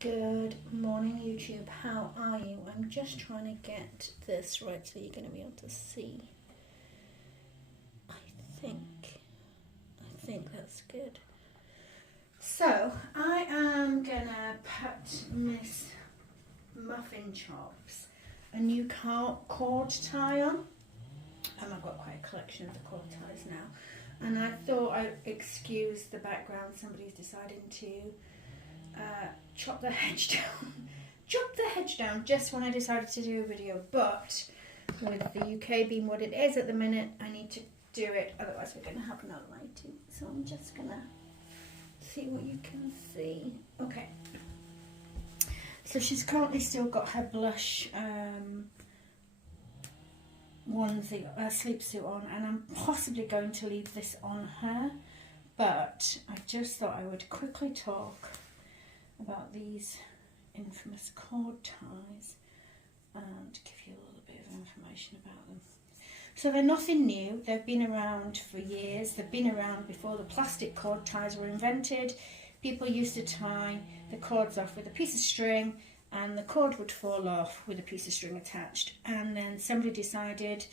Good morning, YouTube. How are you? I'm just trying to get this right so you're going to be able to see. I think that's good. So I am gonna put Miss Muffin Chops a new cord tie on. I've got quite a collection of the cord ties now, and I thought I'd excuse the background. Somebody's deciding to chop the hedge down just when I decided to do a video, but with the UK being what it is at the minute, I need to do it, otherwise we're going to have no lighting. So I'm just going to see what you can see. Okay, so she's currently still got her blush onesie, sleepsuit on, and I'm possibly going to leave this on her, but I just thought I would quickly talk about these infamous cord ties and give you a little bit of information about them. So they're nothing new. They've been around for years. They've been around before the plastic cord ties were invented. People used to tie the cords off with a piece of string, and the cord would fall off with a piece of string attached, and then somebody decided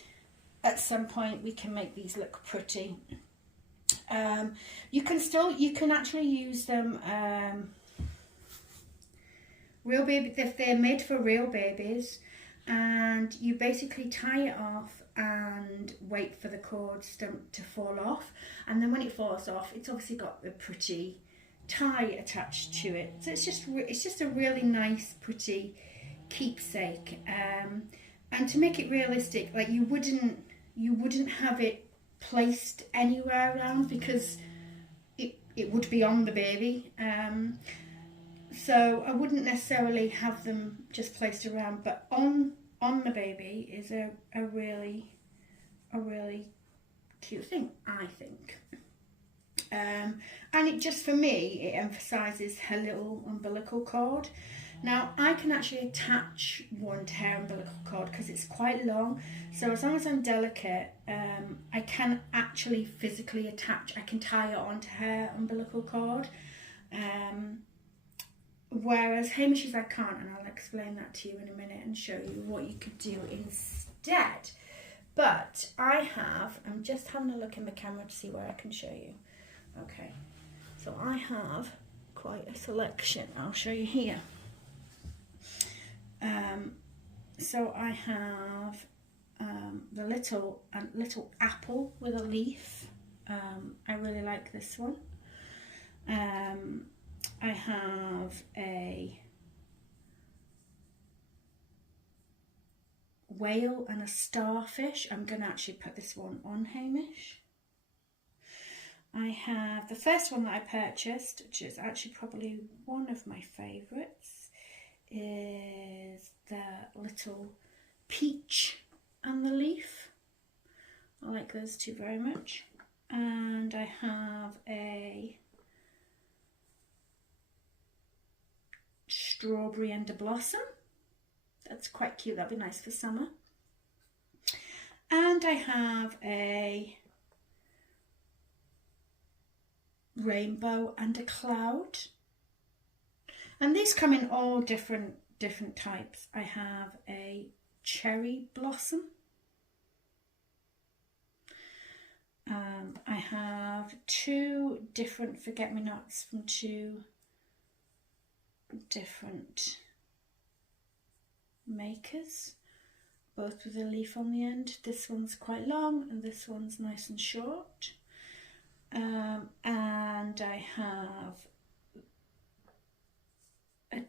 at some point we can make these look pretty. You can actually use them real baby, if they're made for real babies, and you basically tie it off and wait for the cord stump to fall off, and then when it falls off, it's obviously got a pretty tie attached to it. So it's just a really nice, pretty keepsake. And to make it realistic, like you wouldn't have it placed anywhere around because it would be on the baby. So I wouldn't necessarily have them just placed around, but on the baby is a really cute thing, I think. And it just, for me, it emphasises her little umbilical cord. Now I can actually attach one to her umbilical cord because it's quite long, so as long as I'm delicate, I can actually physically attach, I can tie it onto her umbilical cord. Whereas Hamish's I can't, and I'll explain that to you in a minute and show you what you could do instead. But I'm just having a look in the camera to see where I can show you. Okay, so I have quite a selection. I'll show you here. So I have the little apple with a leaf. I really like this one. I have a whale and a starfish. I'm going to actually put this one on Hamish. I have the first one that I purchased, which is actually probably one of my favourites, is the little peach and the leaf. I like those two very much. And I have a strawberry and a blossom. That's quite cute. That'd be nice for summer. And I have a rainbow and a cloud. And these come in all different types. I have a cherry blossom. I have two different forget-me-nots from two different makers, both with a leaf on the end. This one's quite long and this one's nice and short. And I have a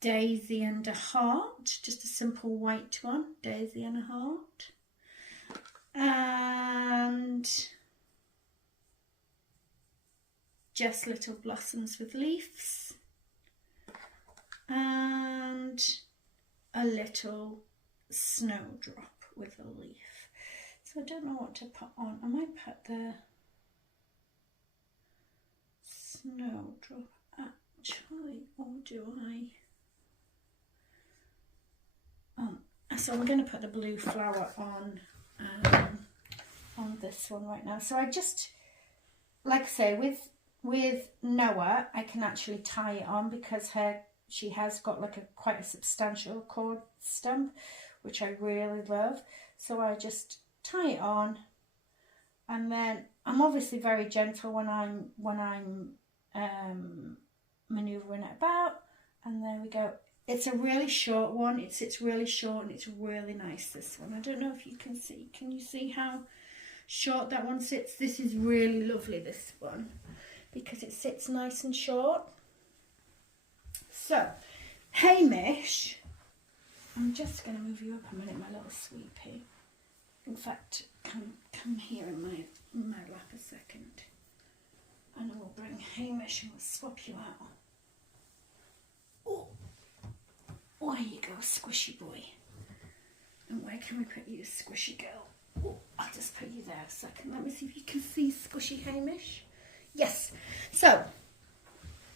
daisy and a heart, just a simple white one, daisy and a heart. And just little blossoms with leaves. And a little snowdrop with a leaf. So I don't know what to put on. I might put the snowdrop actually, or do I? So I'm going to put the blue flower on this one right now. So I just, like I say, with Noah, I can actually tie it on because she has got like quite a substantial cord stump, which I really love. So I just tie it on, and then I'm obviously very gentle when I'm manoeuvring it about, and there we go. It's a really short one. It sits really short and it's really nice, this one. I don't know if you can see. Can you see how short that one sits? This is really lovely, this one, because it sits nice and short. So, Hamish, I'm just going to move you up a minute, my little sweetie. In fact, come here in my lap a second. And we'll bring Hamish and we'll swap you out. Oh, there you go, squishy boy. And where can we put you, squishy girl? Oh, I'll just put you there a second. Let me see if you can see squishy Hamish. Yes. So,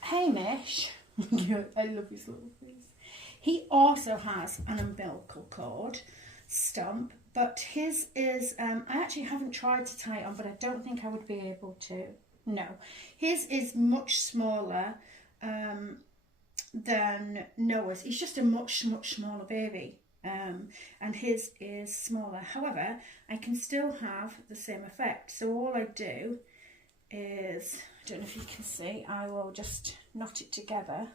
Hamish, I love his little face. He also has an umbilical cord stump, but his is, I actually haven't tried to tie it on, but I don't think I would be able to. No, his is much smaller than Noah's. He's just a much smaller baby, and his is smaller. However, I can still have the same effect. So all I do is, I don't know if you can see, I will just knot it together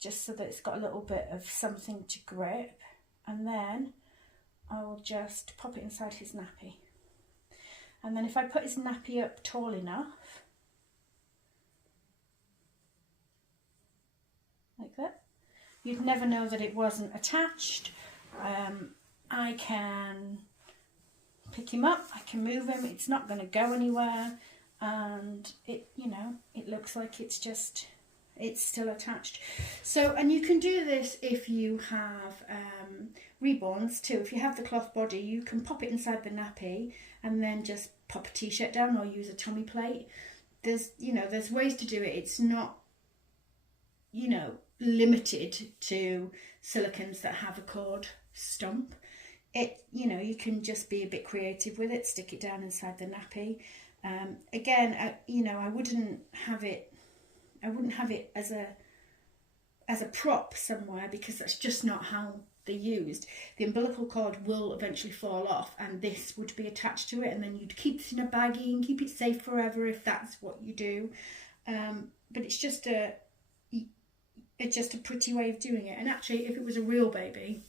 just so that it's got a little bit of something to grip, and then I will just pop it inside his nappy. And then if I put his nappy up tall enough, like that, you'd never know that it wasn't attached. I can pick him up, I can move him, it's not going to go anywhere, and it, you know, it looks like it's still attached. So, and you can do this if you have reborns too. If you have the cloth body, you can pop it inside the nappy and then just pop a t-shirt down or use a tummy plate. There's ways to do it. It's not, limited to silicones that have a cord stump. You can just be a bit creative with it, stick it down inside the nappy. Again, I wouldn't have it as a prop somewhere, because that's just not how they're used. The umbilical cord will eventually fall off, and this would be attached to it, and then you'd keep it in a baggie and keep it safe forever if that's what you do. But it's just a pretty way of doing it. And actually, if it was a real baby,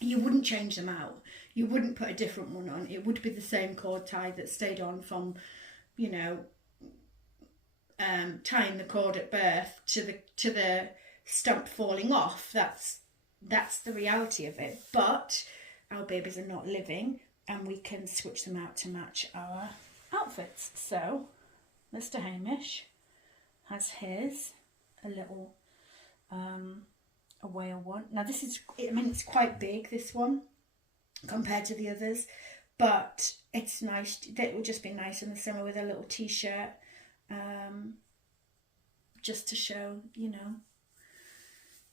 you wouldn't change them out. You wouldn't put a different one on. It would be the same cord tie that stayed on from, tying the cord at birth to the stump falling off. That's the reality of it. But our babies are not living, and we can switch them out to match our outfits. So Mr. Hamish has his, a little a whale one. Now this is, it's quite big, this one, compared to the others, but it's nice. That would just be nice in the summer with a little t-shirt, just to show,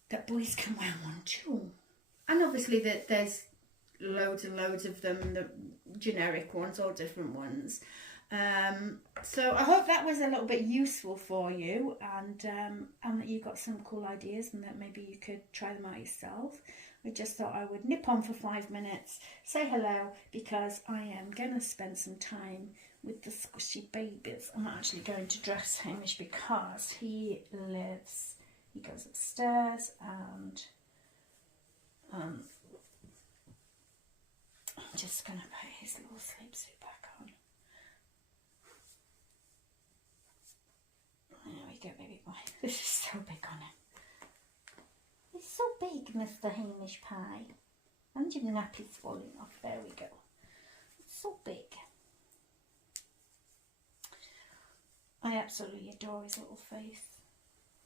that boys can wear one too. And obviously that there's loads and loads of them, the generic ones or different ones. So I hope that was a little bit useful for you, and that you got some cool ideas, and that maybe you could try them out yourself. I just thought I would nip on for 5 minutes, say hello, because I am going to spend some time with the squishy babies. I'm actually going to dress Hamish because he goes upstairs, and I'm just going to put his little sleep suit back on. There we go, baby boy. This is so big on him. It's so big, Mr. Hamish Pie. And your nappy's falling off. There we go. It's so big. I absolutely adore his little face.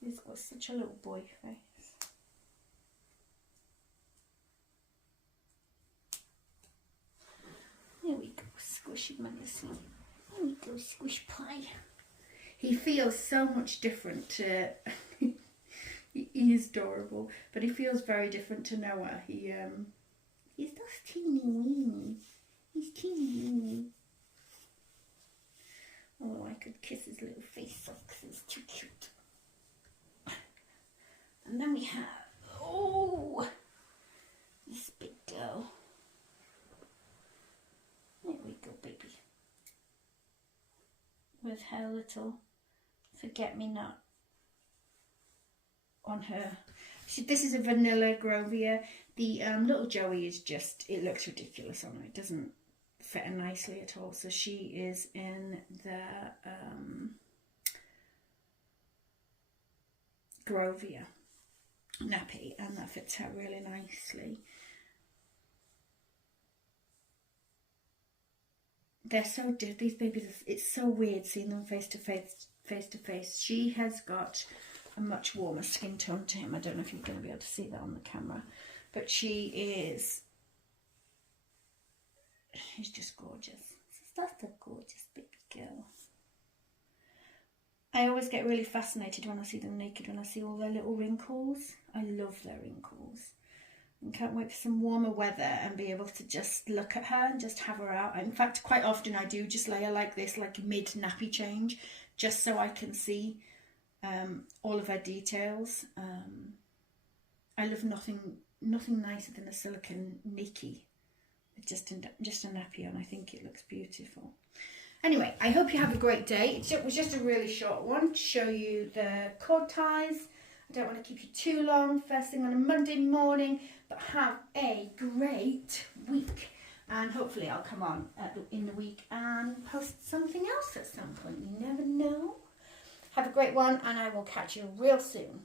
He's got such a little boy face. There we go, squishy menacing. There we go, squish pie. He feels so much different to, he is adorable, but he feels very different to Noah. He's just teeny weeny. He's teeny weeny. Oh, I could kiss his little face off because he's too cute. And then we have, oh, this big girl. There we go, baby. With her little forget-me-not on her. This is a vanilla Grovia. The little Joey is just, it looks ridiculous on her. It doesn't fit her nicely at all. So she is in the Grovia nappy, and that fits her really nicely. They're so different, these babies. It's so weird seeing them face to face. She has got a much warmer skin tone to him. I don't know if you're going to be able to see that on the camera, but she's just gorgeous. That's a gorgeous big girl. I always get really fascinated when I see them naked, when I see all their little wrinkles. I love their wrinkles. And can't wait for some warmer weather and be able to just look at her and just have her out. In fact, quite often I do just lay her like this, like mid-nappy change, just so I can see all of her details. I love nothing nicer than a silicone Nikki with just a nappy on. I think it looks beautiful. Anyway, I hope you have a great day. It was just a really short one to show you the cord ties. I don't want to keep you too long, first thing on a Monday morning, but have a great week. And hopefully I'll come on in the week and post something else at some point. You never know. Have a great one, and I will catch you real soon.